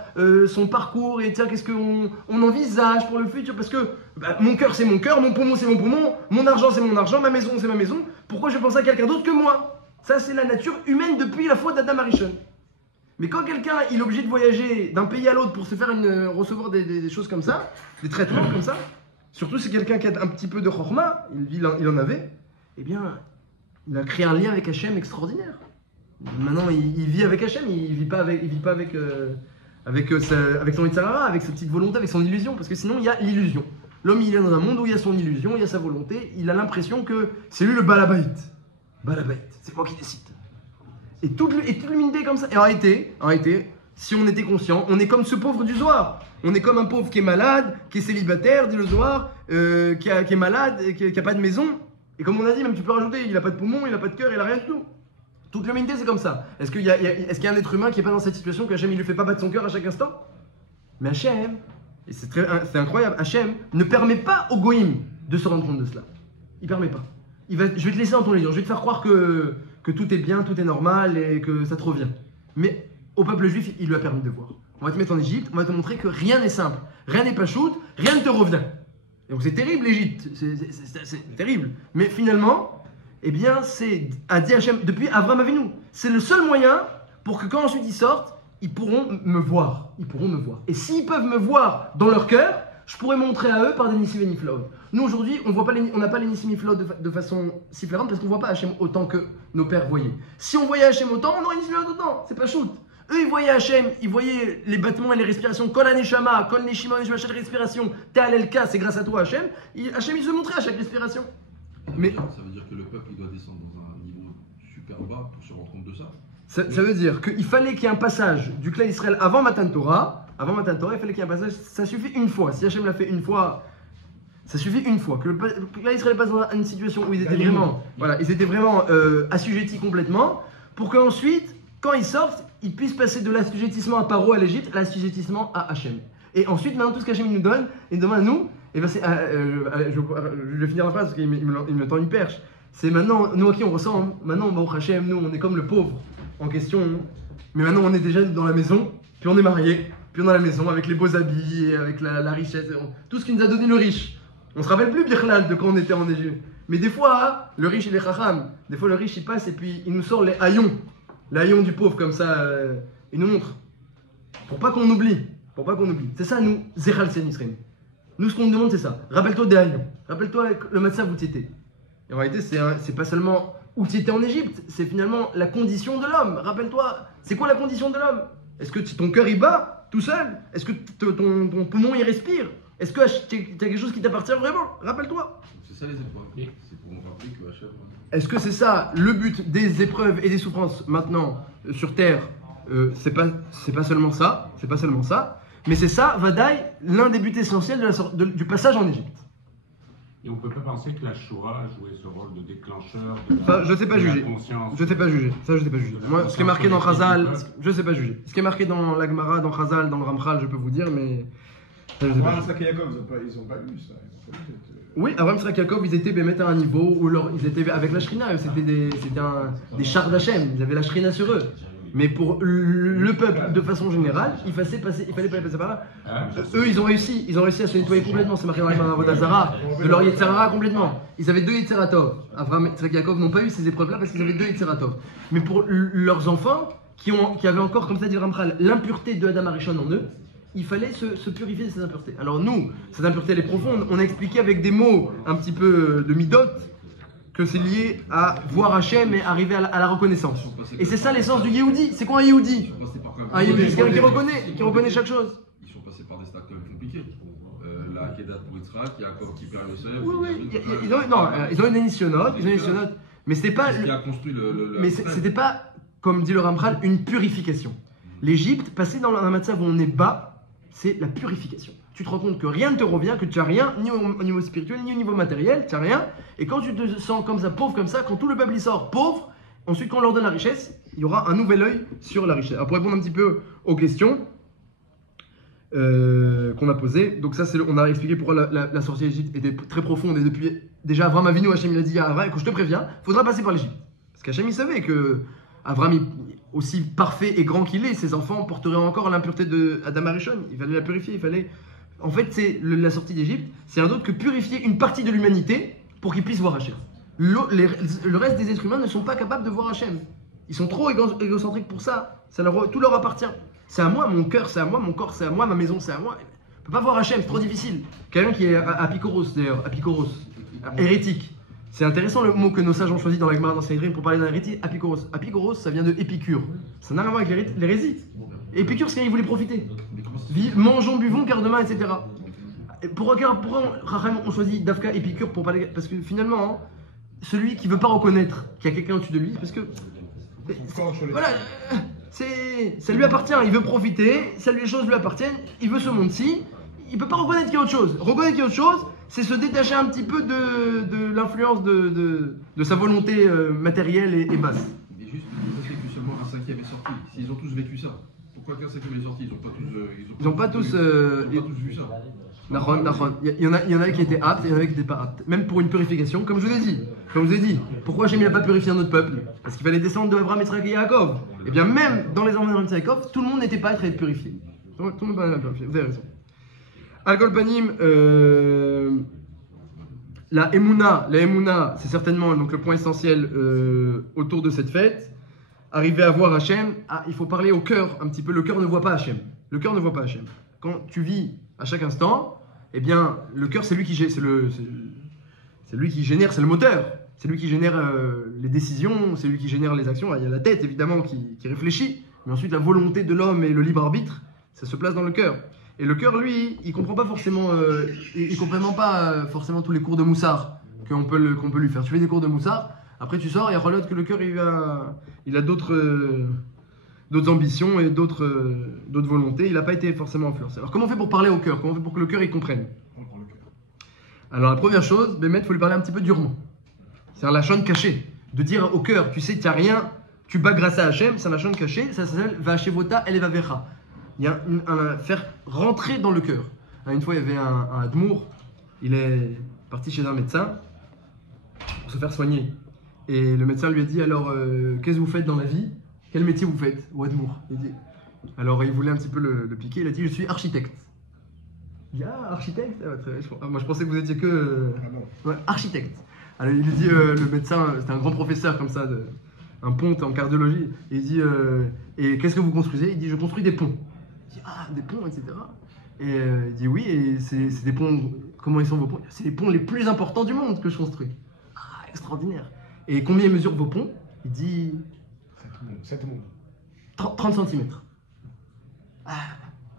son parcours, et tiens, qu'est-ce qu'on envisage pour le futur, parce que mon cœur c'est mon cœur, mon poumon c'est mon poumon, mon argent c'est mon argent, ma maison c'est ma maison, pourquoi je vais penser à quelqu'un d'autre que moi? Ça c'est la nature humaine depuis la faute d'Adam Arishon. Mais quand quelqu'un il est obligé de voyager d'un pays à l'autre pour se faire recevoir des choses comme ça, des traitements comme ça, surtout si quelqu'un qui a un petit peu de chorma, il en avait, eh bien, il a créé un lien avec Hachem extraordinaire. Maintenant, il vit avec Hachem, il vit pas avec son Yitzhara, avec sa petite volonté, avec son illusion, parce que sinon il y a l'illusion. L'homme il est dans un monde où il y a son illusion, il y a sa volonté, il a l'impression que c'est lui le balabait. Balabait, c'est moi qui décide. Et toute l'humanité est comme ça. Et en réalité, si on était conscient, on est comme ce pauvre du Zohar. On est comme un pauvre qui est malade, qui est célibataire, dit le Zohar, qui est malade, qui a pas de maison. Et comme on a dit, même tu peux rajouter, il a pas de poumon, il a pas de cœur, il a rien du tout. Toute l'humanité c'est comme ça. Est-ce qu'il y a un être humain qui est pas dans cette situation, que Hachem il lui fait pas battre son cœur à chaque instant? Mais Hachem, et c'est incroyable, Hachem ne permet pas aux goïms de se rendre compte de cela. Il permet pas. Je vais te laisser dans ton légion, je vais te faire croire que tout est bien, tout est normal et que ça te revient. Mais au peuple juif, il lui a permis de voir. On va te mettre en Égypte, on va te montrer que rien n'est simple, rien n'est pas shoot, rien ne te revient. Et donc c'est terrible l'Égypte, c'est terrible. Mais finalement, eh bien c'est, a dit Hachem, depuis Avraham Avinu, c'est le seul moyen pour que quand ensuite ils sortent, ils pourront me voir. Ils pourront me voir. Et s'ils peuvent me voir dans leur cœur, je pourrais montrer à eux par des Nissim et Niflaot. Nous aujourd'hui, on n'a pas les Nissim et Niflaot de façon si flagrante parce qu'on ne voit pas Hachem autant que nos pères voyaient. Si on voyait Hachem autant, on aurait Nissim et Niflaot autant. C'est pas shoot. Eux, ils voyaient Hachem, ils voyaient les battements et les respirations. Kol Haneshama, Kol Neshima, chaque respiration. Ta'al Elka, c'est grâce à toi Hachem. Hachem, il se montrait à chaque respiration. Mais ça veut dire que le peuple il doit descendre dans un niveau super bas pour se rendre compte de ça. Ça veut dire qu'il fallait qu'il y ait un passage du clan Israël avant Matan Torah. Avant Matan Torah, il fallait qu'il y ait un passage. Ça suffit une fois. Si Hachem l'a fait une fois, ça suffit une fois. Que le clan Israël passe dans une situation où ils étaient vraiment assujettis complètement, pour qu'ensuite, quand ils sortent, ils puissent passer de l'assujettissement à Paro à l'Égypte à l'assujettissement à Hachem. Et ensuite, maintenant, tout ce qu'Hachem nous donne, il demande à nous. Et ben je vais finir la phrase parce qu'il me tend une perche. C'est maintenant, nous à qui on ressemble. Maintenant, Baruch Hachem, nous, on est comme le pauvre en question. Mais maintenant, on est déjà dans la maison, puis on est marié, puis on est dans la maison avec les beaux habits, avec la richesse, tout ce qui nous a donné le riche. On se rappelle plus, Birlal, de quand on était en Égypte. Mais des fois, le riche il est chacham. Des fois, le riche il passe et puis il nous sort les haillons. Les haillons du pauvre, comme ça, il nous montre. Pour pas qu'on oublie. Pour pas qu'on oublie. C'est ça, nous, Zechal Sen Israël. Nous, ce qu'on demande, c'est ça. Rappelle-toi des haillons. Rappelle-toi le matzah où tu étais. Et en réalité, c'est pas seulement où tu étais en Égypte, c'est finalement la condition de l'homme. Rappelle-toi, c'est quoi la condition de l'homme? Est-ce que ton cœur il bat tout seul? Est-ce que ton poumon il respire? Est-ce que tu as quelque chose qui t'appartient vraiment? Rappelle-toi. C'est ça les épreuves. C'est pour nous rappeler que Hachem. Est-ce que c'est ça le but des épreuves et des souffrances maintenant sur terre? C'est pas seulement ça, mais c'est ça, Vadaï, l'un des buts essentiels du passage en Égypte. Et on peut pas penser que la Shoah a joué ce rôle de déclencheur Je sais pas juger. conscience. Je sais pas juger. Ça, je sais pas juger. Moi, ce qui est marqué dans Chazal, je sais pas juger. Ce qui est marqué dans la Gemara, dans Chazal, dans le Ramchal, je peux vous dire, mais ça, je sais pas. Abraham, Isaac et Jacob, ils ont pas lu ça. Oui, Abraham, Isaac, Jacob, ils étaient mettre à un niveau où ils étaient avec la Shrina. C'était des chars d'Hachem. Ils avaient la Shrina sur eux. Mais pour le peuple, de façon générale, il fallait pas passer par là. Eux, ils ont réussi à se nettoyer complètement. C'est marqué dans la Avodah Zara, de leur Yetzirah complètement. Ils avaient 2 Yetziratov. Abraham, Isaac et Jacob n'ont pas eu ces épreuves-là parce qu'ils avaient 2 Yetziratov. Mais pour leurs enfants, qui avaient encore, comme ça dit le Ramchal, l'impureté de Adam Arishon en eux, il fallait se purifier de ces impuretés. Alors nous, cette impureté elle est profonde. On a expliqué avec des mots un petit peu de midot que c'est lié à voir Hachem et arriver à la reconnaissance. Et c'est ça l'essence du Yehudi. C'est quoi un Yehudi? Un Yehudi, c'est quelqu'un qui reconnaît chaque chose. Ils sont passés par des stades quand même compliqués. La Kedat pour Yitzhak, Yaakov qui perd le sel. Oui, ils ont une émissionnote, mais c'était pas. Qui a construit mais c'était pas, comme dit le Ramchal, une purification. L'Égypte, passer dans un matzav où on est bas, c'est la purification. Tu te rends compte que rien ne te revient, que tu n'as rien, ni au niveau spirituel, ni au niveau matériel, tu n'as rien. Et quand tu te sens comme ça, pauvre comme ça, quand tout le peuple y sort pauvre, ensuite quand on leur donne la richesse, il y aura un nouvel œil sur la richesse. Alors pour répondre un petit peu aux questions qu'on a posées, donc ça on a expliqué pourquoi la sortie d'Égypte était très profonde. Et depuis, déjà Abraham Avinu, Hachem il a dit à Abraham, que je te préviens, il faudra passer par l'Égypte. Parce qu'Hachem il savait que Abraham, aussi parfait et grand qu'il est, ses enfants porteraient encore l'impureté d'Adam Arishon. Il fallait la purifier, En fait, c'est la sortie d'Égypte, c'est un autre que purifier une partie de l'humanité pour qu'ils puissent voir Hachem. Le reste des êtres humains ne sont pas capables de voir Hachem. Ils sont trop égocentriques pour ça. Tout leur appartient. C'est à moi, mon cœur, c'est à moi, mon corps, c'est à moi, ma maison, c'est à moi. On ne peut pas voir Hachem, c'est trop difficile. Quelqu'un qui est apikoros, d'ailleurs, hérétique. C'est intéressant le mot que nos sages ont choisi dans la Gemara dans Sanhedrin pour parler d'un hérétique, apikoros. Apikoros, ça vient de Épicure. Ça n'a rien à voir avec l'hérésie. Épicure, c'est quand il voulait profiter. Mangeons, buvons, car demain, etc. Pourquoi on choisit Dafka Épicure pour parler? Parce que finalement, celui qui ne veut pas reconnaître qu'il y a quelqu'un au-dessus de lui, parce que. Voilà, ça lui appartient, il veut profiter, les choses lui appartiennent, il veut ce monde-ci, il ne peut pas reconnaître qu'il y a autre chose. Reconnaître qu'il y a autre chose, c'est se détacher un petit peu de l'influence de sa volonté matérielle et basse. Mais juste, ils ont vécu seulement un cinquième est sorti. S'ils ont tous vécu ça, pourquoi qu'un cinquième est sorti? Ils n'ont pas tous vu ça. Il y en a qui étaient aptes et il y en a qui n'étaient pas aptes. Même pour une purification, comme je vous ai dit. Pourquoi Hachem n'a pas purifié notre peuple? Parce qu'il fallait descendre de Abraham, Yitzhak et Yaakov. Et bien même dans les enfants d'Abraham et Yaakov, tout le monde n'était pas à être purifié. Tout le monde n'était pas purifié, vous avez raison. Al-Kol Panim, la Emouna, c'est certainement donc, le point essentiel autour de cette fête. Arriver à voir Hachem, il faut parler au cœur un petit peu. Le cœur ne voit pas Hachem. Quand tu vis à chaque instant, eh bien, le cœur, c'est lui qui génère, c'est le moteur. C'est lui qui génère les décisions, c'est lui qui génère les actions. Il y a la tête, évidemment, qui réfléchit. Mais ensuite, la volonté de l'homme et le libre arbitre, ça se place dans le cœur. Et le cœur, lui, il comprend pas forcément, forcément tous les cours de Moussard qu'on peut lui faire. Tu fais des cours de Moussard, après tu sors, il y a Rolot que le cœur, il a d'autres ambitions et d'autres volontés. Il n'a pas été forcément influencé. Alors comment on fait pour parler au cœur? Comment on fait pour que le cœur il comprenne? Alors la première chose, il faut lui parler un petit peu durement. C'est un lachon caché. De dire au cœur, tu sais, tu n'as rien, tu bats grâce à Hachem, c'est un lachon caché, ça s'appelle Vachevota Elevavecha. Il y a faire rentrer dans le cœur. Une fois, il y avait un Admour, il est parti chez un médecin pour se faire soigner. Et le médecin lui a dit, alors, qu'est-ce que vous faites dans la vie? Quel métier vous faites au Admour? Alors, il voulait un petit peu le piquer, il a dit, je suis architecte. Il dit, architecte? Moi, je pensais que vous étiez que... Ouais, architecte. Alors il lui dit, le médecin, c'était un grand professeur comme ça, un ponte en cardiologie, et il dit, et qu'est-ce que vous construisez? Il dit, je construis des ponts. Il dit, ah, des ponts, etc. Et il dit, oui, et c'est des ponts, comment ils sont vos ponts? C'est les ponts les plus importants du monde que je construis. Ah, extraordinaire. Et combien mesurent vos ponts? Il dit... 7 mots. 30 cm. Ah,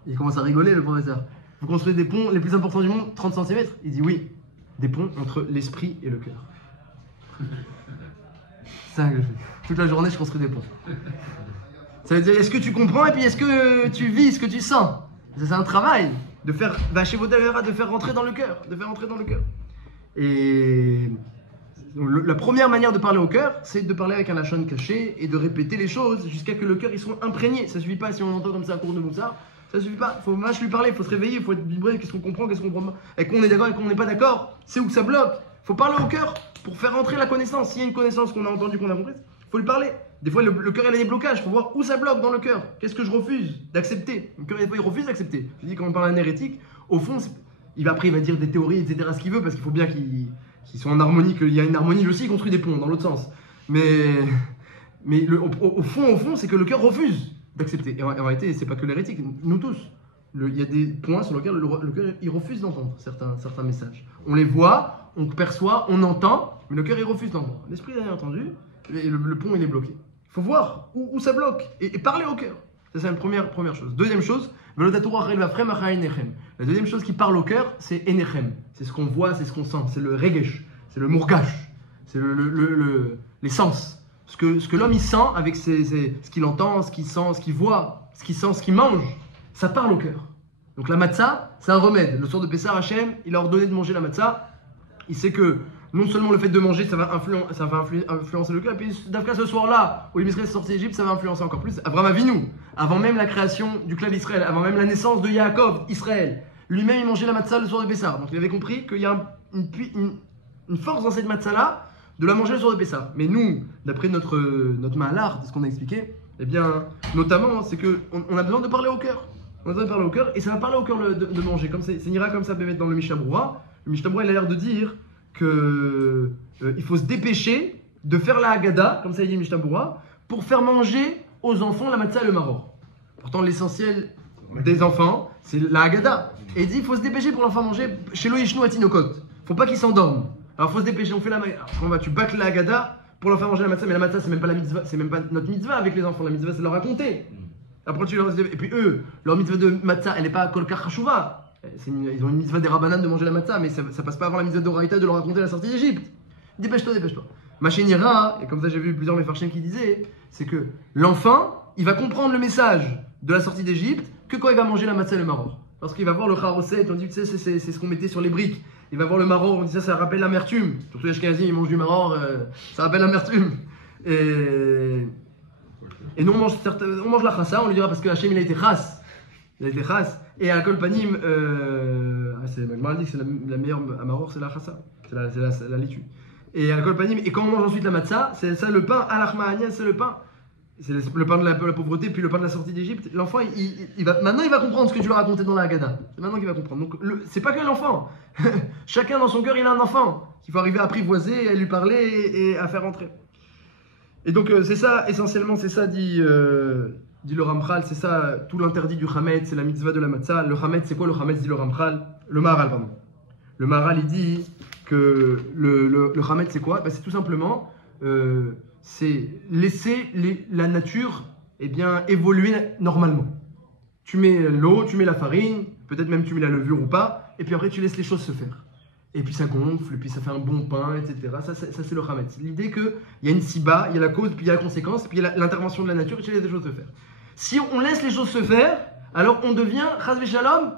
il commence à rigoler, le professeur. Vous construisez des ponts les plus importants du monde, 30 cm? Il dit oui, des ponts entre l'esprit et le cœur. C'est ça que je fais. Toute la journée, je construis des ponts. Ça veut dire, est-ce que tu comprends et puis est-ce que tu vis ce que tu sens? C'est un travail de faire, de faire rentrer dans le cœur, de faire rentrer dans le cœur. Et la première manière de parler au cœur, c'est de parler avec un lachon caché et de répéter les choses jusqu'à que le cœur il soit imprégné. Ça suffit pas si on entend comme ça un cours de Moussard, ça suffit pas. Faut match lui parler, faut se réveiller, faut être vibré, qu'est-ce qu'on comprend, qu'est-ce qu'on comprend pas. Et qu'on est d'accord et qu'on n'est pas d'accord, c'est où que ça bloque. Faut parler au cœur pour faire rentrer la connaissance. S'il y a une connaissance qu'on a entendue, qu'on a comprise, faut lui parler. Des fois, le cœur il a des blocages, faut voir où ça bloque dans le cœur. Qu'est-ce que je refuse d'accepter? Le cœur, des fois, il refuse d'accepter. Je dis, quand on parle d'un hérétique, au fond, il va dire des théories, etc., ce qu'il veut, parce qu'il faut bien qu'ils soient en harmonie, qu'il y a une harmonie. Lui aussi, il construit des ponts dans l'autre sens. Mais au fond, c'est que le cœur refuse d'accepter. Et en réalité, c'est pas que l'hérétique, nous tous. Il y a des points sur lesquels le cœur il refuse d'entendre certains messages. On les voit, on perçoit, on entend, mais le cœur il refuse d'entendre. L'esprit n'a rien entendu, et le pont il est bloqué. Il faut voir où ça bloque et parler au cœur. Ça, c'est une première chose. Deuxième chose, la deuxième chose qui parle au cœur, c'est enechem. C'est ce qu'on voit, c'est ce qu'on sent, c'est le regesh, c'est le mourgash, c'est les sens. Ce que l'homme il sent avec ce qu'il entend, ce qu'il sent, ce qu'il voit, ce qu'il sent, ce qu'il mange, ça parle au cœur. Donc la matzah, c'est un remède. Le soir de Pessah, Hachem, il a ordonné de manger la matzah. Il sait que non seulement le fait de manger, ça va influencer le cœur, et puis d'après ce soir-là, où les Israéliens sont sortis d'Égypte, ça va influencer encore plus. Abraham Avinu, avant même la création du clan d'Israël, avant même la naissance de Yaakov, Israël, lui-même il mangeait la matzah le soir de Pessah. Donc il avait compris qu'il y a une force dans cette matzah-là de la manger le soir de Pessah. Mais nous, d'après notre mahalar, de ce qu'on a expliqué, eh bien, notamment, c'est qu'on a besoin de parler au cœur. On a besoin de parler au cœur, et ça va parler au cœur de manger. Comme c'est ira comme ça, peut-être dans le Mishnah Berurah. Le Mishnah Berurah, il a l'air de dire que il faut se dépêcher de faire la Haggadah, comme ça il dit le Mishnah Berurah, pour faire manger aux enfants la matzah et le maror. Pourtant, l'essentiel des enfants, c'est la Haggadah. Et il dit, il faut se dépêcher pour l'enfant manger chez lo yishnu atinokot. Faut pas qu'il s'endorme. Alors, il faut se dépêcher, on fait tu bâcles la Haggadah pour leur faire manger la matzah, mais la matzah, c'est même pas la mitzvah, c'est même pas notre mitzvah avec les enfants. La mitzvah, c'est leur raconter. Après, et puis eux, leur mitzvah de matzah, elle n'est pas kolkar chashuva. Ils ont une mitzvah des rabbanan de manger la matzah, mais ça passe pas avant la mitzvah d'Oraïta de leur raconter la sortie d'Égypte. Dépêche-toi. Machénira, et comme ça j'ai vu plusieurs mefarshim qui disaient, c'est que l'enfant, il va comprendre le message de la sortie d'Égypte que quand il va manger la matzah et le maror. Lorsqu'il va voir le charoset, on dit, tu sais, c'est ce qu'on mettait sur les briques. Il va voir le maror, on dit ça rappelle l'amertume. Surtout les Ashkenazim, ils mangent du maror, ça rappelle l'amertume. Et nous, on mange la chassa, on lui dira parce que Hachem il a été chas. Il a été chas. Et à Kol Panim, Magmar dit que c'est la meilleure à maror, c'est la chassa. C'est la laitue. Et à Kol Panim, et quand on mange ensuite la matzah, c'est ça le pain, al-Achma'anian, c'est le pain. C'est le pain de la pauvreté, puis le pain de la sortie d'Égypte. L'enfant, maintenant il va comprendre ce que tu lui as raconté dans la Haggadah. C'est maintenant qu'il va comprendre. Donc, c'est pas que l'enfant. Chacun dans son cœur, il a un enfant qu'il faut arriver à apprivoiser, à lui parler et à faire rentrer. Et donc, c'est ça, essentiellement, c'est ça, dit le Ramchal, c'est ça, tout l'interdit du Chametz, c'est la mitzvah de la matzah. Le Chametz, c'est quoi le Chametz, dit le Ramchal? Le Maharal, pardon. Le Maharal, il dit que le Chametz, c'est quoi? C'est tout simplement. C'est laisser la nature évoluer normalement. Tu mets l'eau, tu mets la farine, peut-être même tu mets la levure ou pas, et puis après tu laisses les choses se faire. Et puis ça gonfle, et puis ça fait un bon pain, etc. Ça c'est le chametz. L'idée qu'il y a une siba, il y a la cause, puis il y a la conséquence, puis il y a l'intervention de la nature, et tu laisses les choses se faire. Si on laisse les choses se faire, alors on devient, chas v'shalom,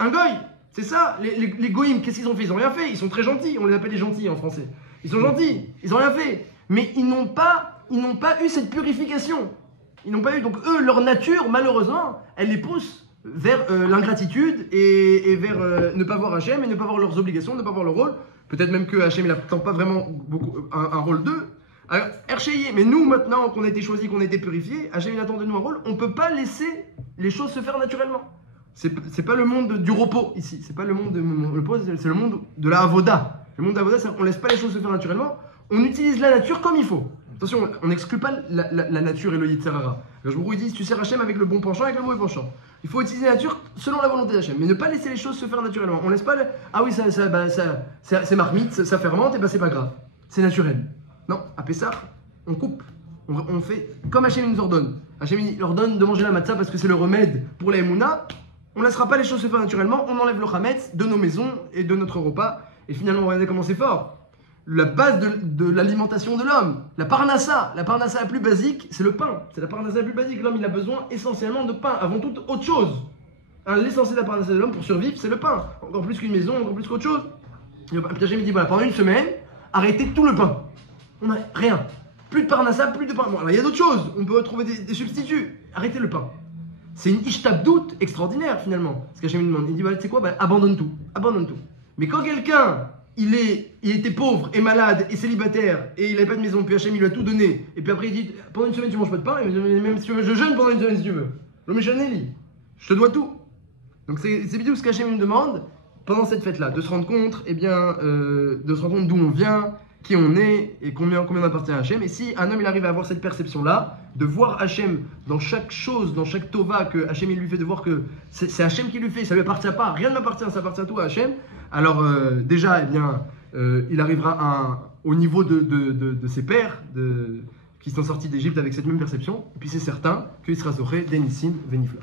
un goy. C'est ça, les goïms, qu'est-ce qu'ils ont fait? Ils n'ont rien fait, ils sont très gentils, on les appelle les gentils en français. Ils sont gentils, ils n'ont rien fait. Mais ils n'ont pas eu cette purification. Ils n'ont pas eu. Donc eux, leur nature, malheureusement, elle les pousse vers l'ingratitude et vers ne pas voir Hachem et ne pas voir leurs obligations, ne pas voir leur rôle. Peut-être même que Hachem, il n'attend pas vraiment un rôle d'eux. Alors, Hersheyé, mais nous, maintenant qu'on a été choisis, qu'on a été purifiés, Hachem, il attend de nous un rôle. On ne peut pas laisser les choses se faire naturellement. C'est pas le monde du repos ici. C'est pas le monde de repos, c'est le monde de la avoda. Le monde d'Avoda, on ne laisse pas les choses se faire naturellement, on utilise la nature comme il faut. Attention, on n'exclut pas la nature et le Yetzer Hara. Je vous dis, tu sers Hachem avec le bon penchant, avec le mauvais penchant. Il faut utiliser la nature selon la volonté d'Hachem, mais ne pas laisser les choses se faire naturellement. On laisse pas ah oui, c'est marmite, ça fermente, et ben c'est pas grave. C'est naturel. Non, à Pessah, on coupe. On fait comme Hachem nous ordonne. Hachem il ordonne de manger la matzah parce que c'est le remède pour la Emouna. On ne laissera pas les choses se faire naturellement, on enlève le Hametz de nos maisons et de notre repas. Et finalement, regardez comment c'est fort. La base de l'alimentation de l'homme, la parnassa la plus basique, c'est le pain. C'est la parnassa la plus basique. L'homme, il a besoin essentiellement de pain, avant toute autre chose. L'essentiel de la parnassa de l'homme pour survivre, c'est le pain. Encore plus qu'une maison, encore plus qu'autre chose. Et puis Hachem dit, voilà, pendant une semaine, arrêtez tout le pain. On n'a rien. Plus de parnassa, plus de pain. Bon, alors il y a d'autres choses, on peut trouver des substituts. Arrêtez le pain. C'est une ishtabdout extraordinaire finalement. Ce qu'Hachem lui demande, il dit, voilà, tu sais quoi, abandonne tout. Abandonne tout. Mais quand quelqu'un, il était pauvre et malade et célibataire et il n'avait pas de maison, puis Hachem il lui a tout donné, et puis après il dit, pendant une semaine tu manges pas de pain, et même si tu veux, je jeûne pendant une semaine si tu veux. Le Méchaneli, je te dois tout. Donc c'est vidéo ce qu'Hachem me demande pendant cette fête-là, de se rendre compte, de se rendre compte d'où on vient, qui on est et combien on appartient à Hachem. Et si un homme il arrive à avoir cette perception-là, de voir Hachem dans chaque chose, dans chaque tova que Hachem il lui fait, de voir que c'est Hachem qui lui fait, ça lui appartient pas, rien ne m'appartient, ça appartient tout à Hachem. Alors déjà, il arrivera au niveau de ses pères qui sont sortis d'Égypte avec cette même perception. Et puis c'est certain qu'il sera zoré, Denissim, Veniflat.